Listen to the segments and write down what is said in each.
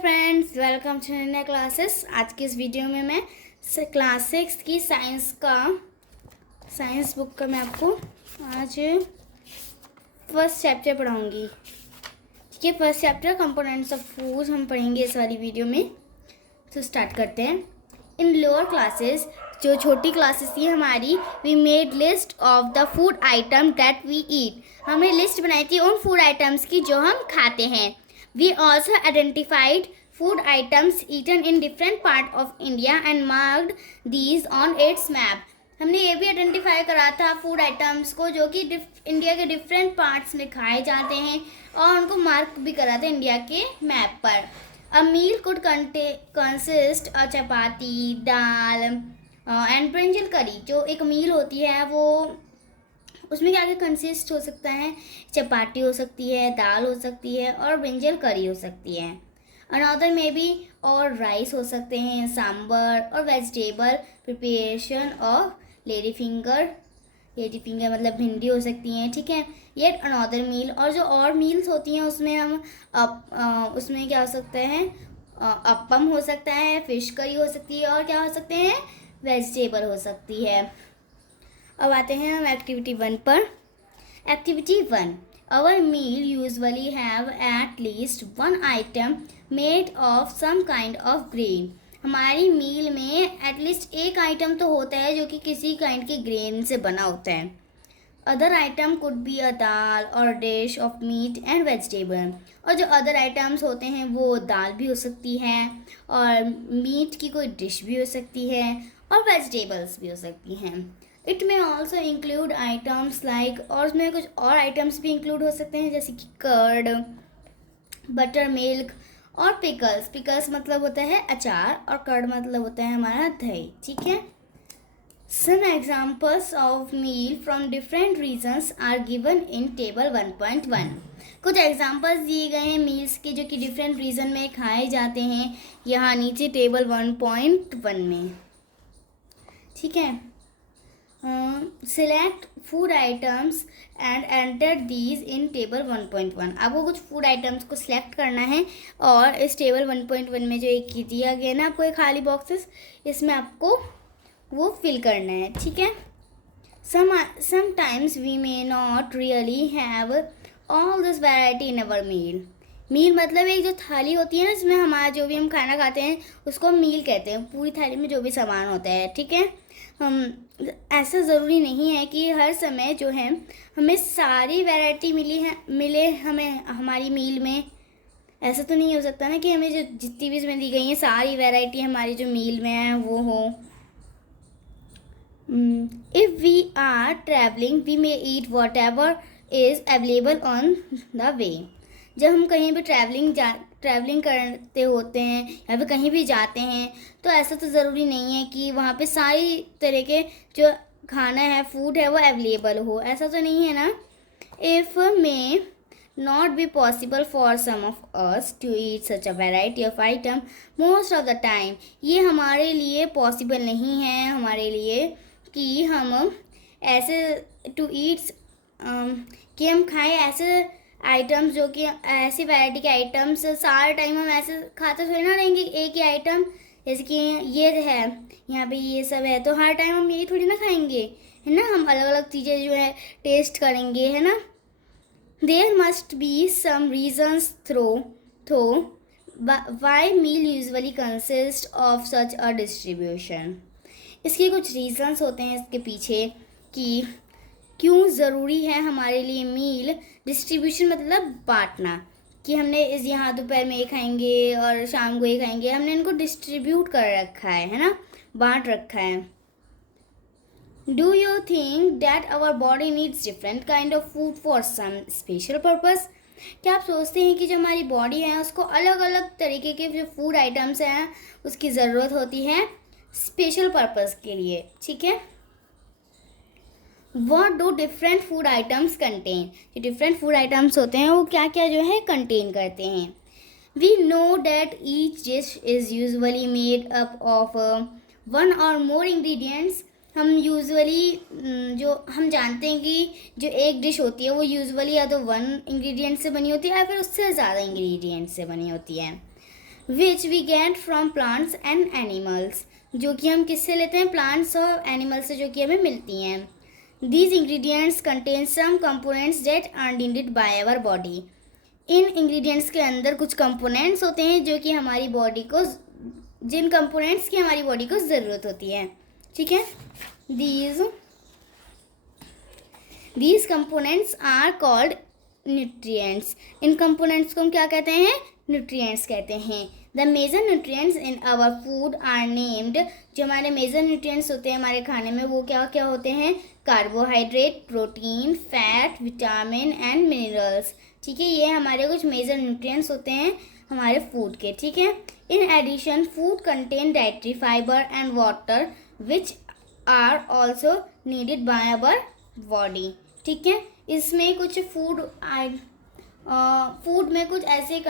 Friends, welcome to नया classes. आज की इस वीडियो में मैं क्लास 6 की साइंस बुक का मैं आपको आज फर्स्ट चैप्टर पढ़ाऊंगी। ठीक है, first chapter components of food हम पढ़ेंगे इस वाली वीडियो में। तो स्टार्ट करते हैं। इन लोअर क्लासेस, जो छोटी क्लासेस थी हमारी, we made list of the food item that we eat. हमने लिस्ट बनाई थी उन फूड आइटम्स की जो हम खाते हैं। We also identified food items eaten in different parts of India and marked these on its map. हमने ये भी आइडेंटिफाई करा था फूड आइटम्स को जो कि इंडिया के डिफरेंट पार्ट्स में खाए जाते हैं और उनको मार्क भी करा था इंडिया के मैप पर। A meal could consist of chapati, dal and brinjal करी। जो एक मील होती है वो उसमें क्या क्या कंसिस्ट हो सकता है, चपाती हो सकती है, दाल हो सकती है और ब्रिंजल करी हो सकती है। अनदर में भी और राइस हो सकते हैं, सांबर और vegetable preparation of lady finger मतलब भिंडी हो सकती हैं। ठीक है, ये अनदर मील। और जो और मील्स होती हैं उसमें हम उसमें क्या हो सकता है, अप्पम हो सकता है, फिश करी हो सकती है और क्या हो सकते हैं, वेजिटेबल हो सकती है। अब आते हैं हम एक्टिविटी 1 पर। Activity 1, our meal usually have at least one item made of some kind of grain. हमारी मील में एटलीस्ट एक आइटम तो होता है जो कि किसी काइंड के ग्रेन से बना होता है। Other item could be a dal और dish of meat and vegetable. और जो अदर आइटम्स होते हैं वो दाल भी हो सकती है और मीट की कोई डिश भी हो सकती है और वेजिटेबल्स भी हो सकती हैं। इट में ऑल्सो इंक्लूड आइटम्स लाइक, और उसमें कुछ और आइटम्स भी इंक्लूड हो सकते हैं जैसे कि कर्ड, बटर मिल्क और पिकल्स। पिकल्स मतलब होता है अचार और कर्ड मतलब होता है हमारा दही। ठीक है, some examples of meal from different regions are given in table 1.1। कुछ एग्जाम्पल्स दिए गए हैं मील्स के जो कि डिफरेंट रीजन में खाए जाते हैं यहाँ नीचे टेबल 1.1 में। ठीक है, select food items and enter these in table 1.1। आपको कुछ फूड आइटम्स को सिलेक्ट करना है और इस टेबल 1.1 में जो एक दिया गया ना आपको एक खाली बॉक्सेस, इसमें आपको वो फिल करना है। ठीक है, sometimes we may not really have all this variety in our meal. Meal मतलब एक जो थाली होती है ना जिसमें हमारा जो भी हम खाना खाते हैं उसको मील कहते हैं, पूरी थाली में जो भी सामान होता है। ठीक है, ऐसा ज़रूरी नहीं है कि हर समय जो है हमें सारी वैरायटी मिले हमें हमारी मील में। ऐसा तो नहीं हो सकता ना कि हमें जो जितनी भी इसमें दी गई हैं सारी वैरायटी हमारी जो मील में है वो हो। If we are travelling we may eat whatever is available on the way. जब हम कहीं भी ट्रैवलिंग करते होते हैं या फिर कहीं भी जाते हैं तो ऐसा तो ज़रूरी नहीं है कि वहाँ पे सारी तरह के जो खाना है, फूड है, वो अवेलेबल हो। ऐसा तो नहीं है ना। If may not be possible for some of us to eat such a variety of item most of the time. ये हमारे लिए पॉसिबल नहीं है हमारे लिए कि हम ऐसे टू ईट्स कि हम खाएँ ऐसे आइटम्स जो कि ऐसी वैरायटी के आइटम्स सारे टाइम हम ऐसे खाते थोड़ी ना रहेंगे एक ही आइटम। जैसे कि ये है यहाँ पे ये सब है तो हर टाइम हम यही थोड़ी ना खाएंगे, है ना। हम अलग अलग चीज़ें जो है टेस्ट करेंगे, है ना। There must be some reasons through why meal usually consist of such a distribution. इसके कुछ रीजन्स होते हैं इसके पीछे कि क्यों ज़रूरी है हमारे लिए मील डिस्ट्रीब्यूशन मतलब बांटना, कि हमने इस यहाँ दोपहर में ये खाएंगे और शाम को ये खाएंगे। हमने इनको डिस्ट्रीब्यूट कर रखा है ना, बांट रखा है। Do you think that our body needs different kind of food for some special purpose. क्या आप सोचते हैं कि जो हमारी बॉडी है उसको अलग अलग तरीके के जो फूड आइटम्स हैं उसकी ज़रूरत होती है स्पेशल पर्पस के लिए। ठीक है, What do different food items contain? जो different food items होते हैं वो क्या क्या जो है contain करते हैं। We know that each dish is usually made up of one or more ingredients. हम usually जो हम जानते हैं कि जो एक डिश होती है वो usually या तो 1 ingredient से बनी होती है या फिर उससे ज़्यादा ingredient से बनी होती है। Which we get from plants and animals, जो कि हम किससे लेते हैं, प्लांट्स और एनिमल्स से, जो कि हमें मिलती हैं. These ingredients contain some components that are needed by our body. In ingredients के अंदर कुछ कंपोनेंट्स होते हैं जो कि हमारी बॉडी को, जिन कंपोनेंट्स की हमारी बॉडी को ज़रूरत होती है. ठीक है. These components are called nutrients. इन कंपोनेंट्स को हम क्या कहते हैं, न्यूट्रिएंट्स कहते हैं. The major nutrients in our food are named, जो हमारे मेजर न्यूट्रिएंट्स होते हैं हमारे खाने में वो क्या क्या होते हैं, carbohydrate, protein, fat, vitamin and minerals. ठीक है, ये हमारे कुछ मेजर न्यूट्रिएंट्स होते हैं हमारे फूड के. ठीक है. In addition food contain dietary fibre and water which are also needed by our body. ठीक है. इसमें कुछ फूड में कुछ ऐसे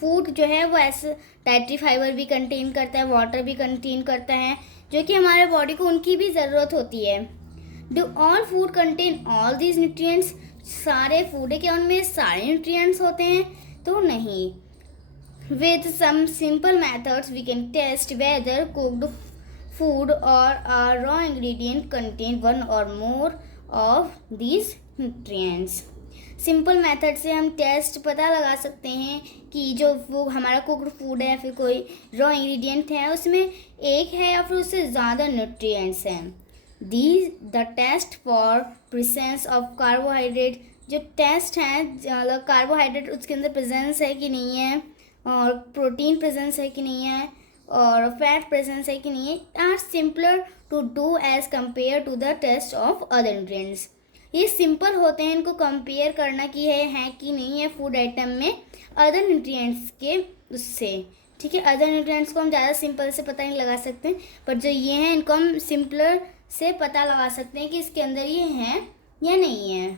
फूड जो है वो ऐसे डाइटरी फाइबर भी कंटेन करता है, वाटर भी कंटेन करता है, जो कि हमारे बॉडी को उनकी भी ज़रूरत होती है. Do all food contain all these nutrients, सारे फूड है क्या उनमें सारे न्यूट्रिएंट्स होते हैं, तो नहीं. With some simple methods we can test whether cooked food और रॉ इंग्रेडिएंट कंटेन वन और more of these nutrients. Simple method से हम टेस्ट पता लगा सकते हैं कि जो वो हमारा कुक्ड फूड है, फिर कोई रॉ इंग्रेडिएंट है, उसमें एक है या फिर उससे ज़्यादा न्यूट्रिएंट्स हैं. The test for presence of carbohydrate, जो टेस्ट है मतलब कार्बोहाइड्रेट उसके अंदर प्रेजेंस है कि नहीं है, और प्रोटीन प्रेजेंस है कि नहीं है, और फैट प्रेजेंस है कि नहीं है, are simpler to do as compare to the test of other nutrients. ये सिंपल होते हैं इनको कंपेयर करना कि है कि नहीं है फूड आइटम में अदर न्यूट्रिएंट्स के उससे. ठीक है. अदर न्यूट्रिएंट्स को हम ज़्यादा सिंपल से पता नहीं लगा सकते, पर जो ये हैं इनको हम सिंपलर से पता लगा सकते हैं कि इसके अंदर ये हैं या नहीं है.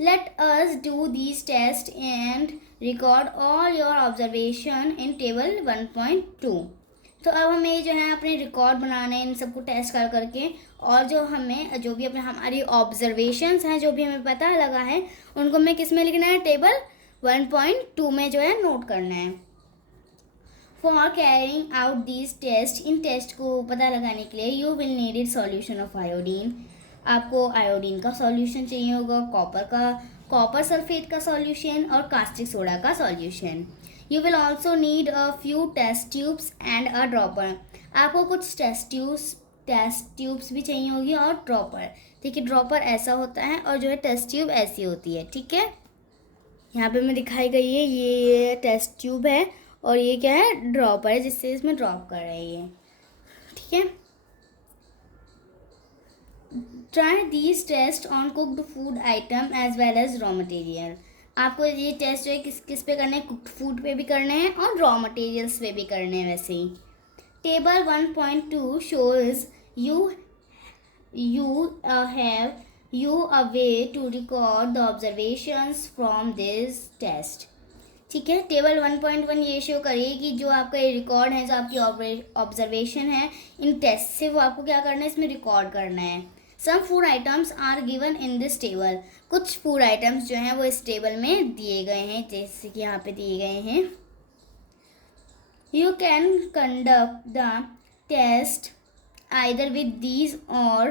Let us do these test and record all your observation in table 1.2. तो अब हमें जो है अपने रिकॉर्ड बनाने हैं इन सबको टेस्ट कर करके, और जो भी अपने हमारी ऑब्जर्वेशंस हैं, जो भी हमें पता लगा है, उनको हमें किस में लिखना है, टेबल 1.2 में जो है नोट करना है. For carrying out these test, इन टेस्ट को पता लगाने के लिए you will needed solution of iodine. आपको आयोडीन का सॉल्यूशन चाहिए होगा, कॉपर सल्फेट का सॉल्यूशन और कास्टिक सोडा का solution. You will also need a few test tubes and a dropper. आपको कुछ टेस्ट ट्यूब्स भी चाहिए होगी और ड्रॉपर. ठीक है. ड्रॉपर ऐसा होता है और जो है टेस्ट ट्यूब ऐसी होती है. ठीक है. यहाँ पे मैं दिखाई गई है, ये टेस्ट ट्यूब है और ये क्या है, ड्रॉपर है जिससे इसमें ड्रॉप कर रही है. ठीक है. Try these test on cooked food item as well as raw material. आपको ये टेस्ट जो है किस पे करने हैं, कुक्ड फूड पे भी करने हैं और रॉ मटेरियल्स पे भी करने हैं. वैसे ही table 1.2 shows you a way to record the observations from this test. ठीक है. टेबल 1.1 ये शो करिए कि जो आपका ये रिकॉर्ड है, जो आपकी ऑब्जर्वेशन है इन टेस्ट से, वो आपको क्या करना है, इसमें रिकॉर्ड करना है. Some food items are given in this table. कुछ फूड आइटम्स जो हैं वो इस टेबल में दिए गए हैं, जैसे कि यहाँ पे दिए गए हैं. You can conduct the test either with these और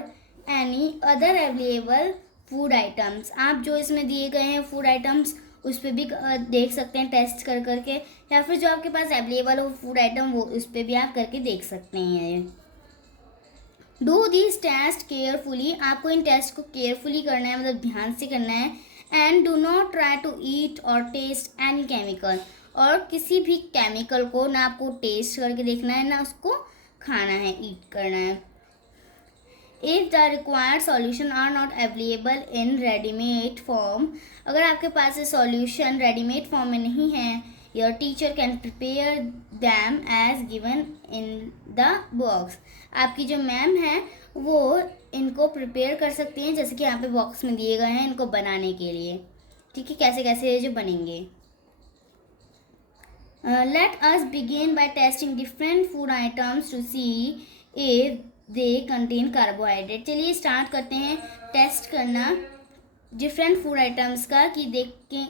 any other available food items. आप जो इसमें दिए गए हैं फूड आइटम्स उस पर भी देख सकते हैं टेस्ट कर करके, या फिर जो आपके पास अवेलेबल हो फूड आइटम वो उस पर भी आप करके देख सकते हैं. Do this test carefully. आपको इन टेस्ट को केयरफुली करना है, मतलब ध्यान से करना है. And do not try to eat और टेस्ट एनी केमिकल. और किसी भी केमिकल को ना आपको टेस्ट करके देखना है, ना उसको खाना है, ईट करना है. If the required solution are not available in readymade form. अगर आपके पास ये सॉल्यूशन रेडीमेड फॉर्म में नहीं है, your teacher can prepare them as given in the box. आपकी जो मैम है वो इनको प्रिपेयर कर सकती हैं, जैसे कि यहाँ पे बॉक्स में दिए गए हैं इनको बनाने के लिए. ठीक है. कैसे कैसे जो बनेंगे. Let us begin by testing different food items to see if they contain carbohydrate. चलिए स्टार्ट करते हैं टेस्ट करना डिफरेंट फूड आइटम्स का, कि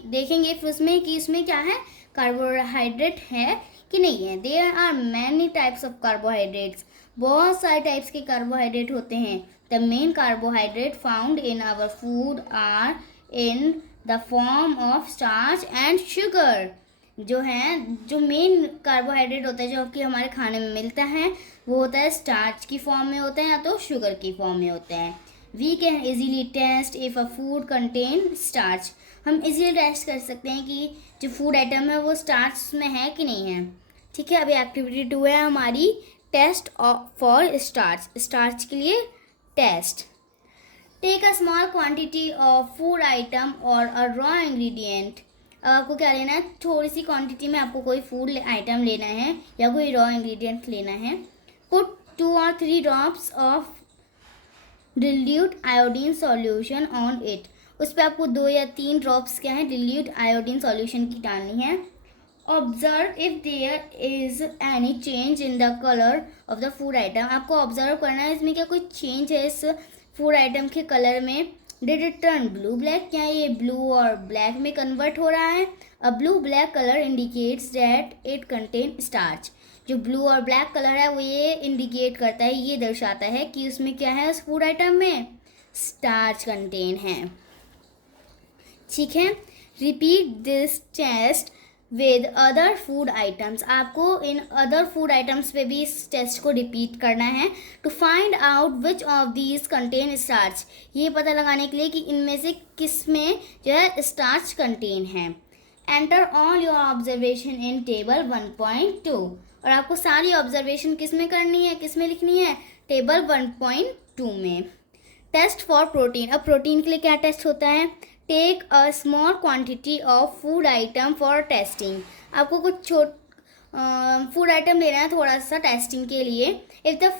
देखेंगे फिर उसमें कि इसमें क्या है, कार्बोहाइड्रेट है कि नहीं है। There are many types of carbohydrates, बहुत सारे टाइप्स के कार्बोहाइड्रेट होते हैं। The main carbohydrate found in our food are in the form of starch and sugar. जो मेन कार्बोहाइड्रेट होता है जो कि हमारे खाने में मिलता है वो होता है स्टार्च की फॉर्म में होता है या तो शुगर की फॉर्म में होता है। We can easily test if a food contain starch, हम इजीली टेस्ट कर सकते हैं कि जो फूड आइटम है वो स्टार्च में है कि नहीं है। ठीक है, अभी एक्टिविटी 2 है हमारी टेस्ट फॉर स्टार्च, स्टार्च के लिए test. Take a small quantity of food item और अ रॉ इंग्रेडिएंट। अब आपको क्या लेना है, थोड़ी सी क्वांटिटी में आपको कोई फूड आइटम लेना है या कोई रॉ इंग्रेडिएंट लेना है। Put 2 or 3 drops of dilute iodine solution on it, उस पर आपको 2 या 3 ड्रॉप्स क्या है dilute आयोडीन सॉल्यूशन की डालनी है। Observe if there is any change in the colour of the food item, आपको ऑब्जर्व करना है इसमें क्या कोई चेंज है इस फूड आइटम के कलर में। Did it turn blue black, क्या ये ब्लू और ब्लैक में कन्वर्ट हो रहा है। A blue black colour indicates that it contain starch, जो ब्लू और ब्लैक कलर है वो ये इंडिकेट करता है, ये दर्शाता है कि उसमें क्या है, उस फूड आइटम में स्टार्च कंटेन है। ठीक है, repeat this test with other food items, आपको इन अदर फूड आइटम्स पे भी इस टेस्ट को रिपीट करना है। To find out which of these contain starch, ये पता लगाने के लिए कि इनमें से किस में जो है स्टार्च कंटेन है। Enter all your observation in table 1.2, और आपको सारी ऑब्जर्वेशन किस में करनी है, किस में लिखनी है, टेबल 1.2 में। टेस्ट फॉर प्रोटीन, अब प्रोटीन के लिए क्या टेस्ट होता है, take a small quantity of food item for testing, आपको कुछ फूड आइटम लेना है थोड़ा सा टेस्टिंग के लिए। If the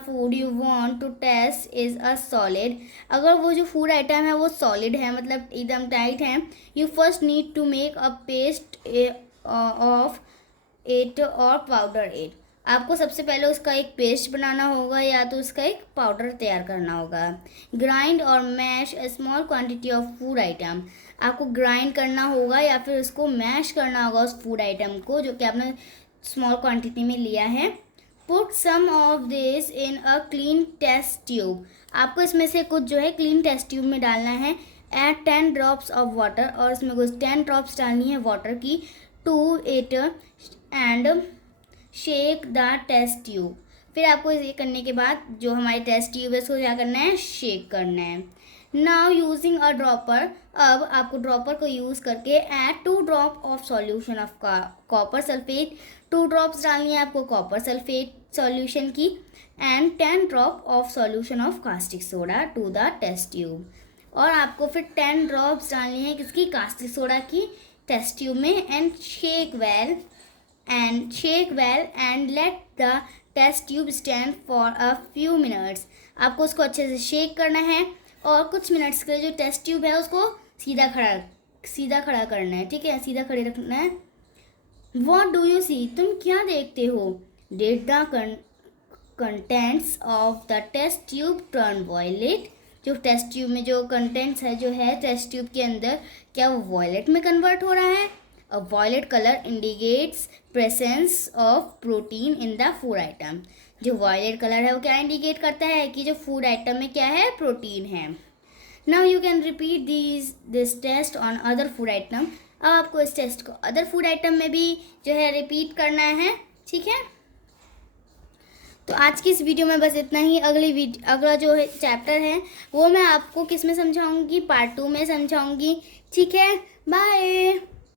food you want to test is a solid, अगर वो जो फूड आइटम है वो सॉलिड है मतलब एकदम टाइट है, you first need to make a paste of it और पाउडर इट, आपको सबसे पहले उसका एक पेस्ट बनाना होगा या तो उसका एक पाउडर तैयार करना होगा। ग्राइंड और mash a small quantity of food item, आपको ग्राइंड करना होगा या फिर उसको मैश करना होगा उस फूड आइटम को जो कि आपने स्मॉल क्वांटिटी में लिया है। Put some of this in a clean test tube, आपको इसमें से कुछ जो है क्लीन टेस्ट ट्यूब में डालना है। एड 10 ड्रॉप्स ऑफ वाटर, और इसमें कुछ 10 ड्रॉप्स डालनी है वाटर की। To it and shake the test tube, फिर आपको ये करने के बाद जो हमारे टेस्ट ट्यूब है उसको क्या करना है, शेक करना है। नाउ यूजिंग अ ड्रॉपर, अब आपको ड्रॉपर को यूज़ करके add 2 drop of solution of copper sulphate, 2 drops डालनी है आपको कॉपर सल्फेट सॉल्यूशन की, and 10 drop of solution of caustic soda to the test tube, और आपको फिर 10 ड्रॉप्स डालनी है किसकी, कास्टिक सोडा की टेस्ट ट्यूब में। And shake well and let the test tube stand for a few minutes, आपको उसको अच्छे से शेक करना है और कुछ मिनट्स के लिए जो टेस्ट ट्यूब है उसको सीधा खड़ा करना है। ठीक है, सीधा खड़े रखना है। What do you see, तुम क्या देखते हो। Did the contents of the test tube turn violet, जो टेस्ट ट्यूब में जो कंटेंट्स है जो है टेस्ट ट्यूब के अंदर क्या वो वॉयलेट में कन्वर्ट हो रहा है। A violet color indicates presence of protein in the food item, जो violet कलर है वो क्या इंडिकेट करता है कि जो फूड आइटम में क्या है, प्रोटीन है। Now you can repeat this test on other food item, अब आपको इस टेस्ट को अदर फूड आइटम में भी जो है रिपीट करना है। ठीक है, तो आज की इस वीडियो में बस इतना ही। अगला जो है चैप्टर है वो मैं आपको किस में समझाऊंगी, पार्ट 2 में समझाऊंगी। ठीक है, बाय।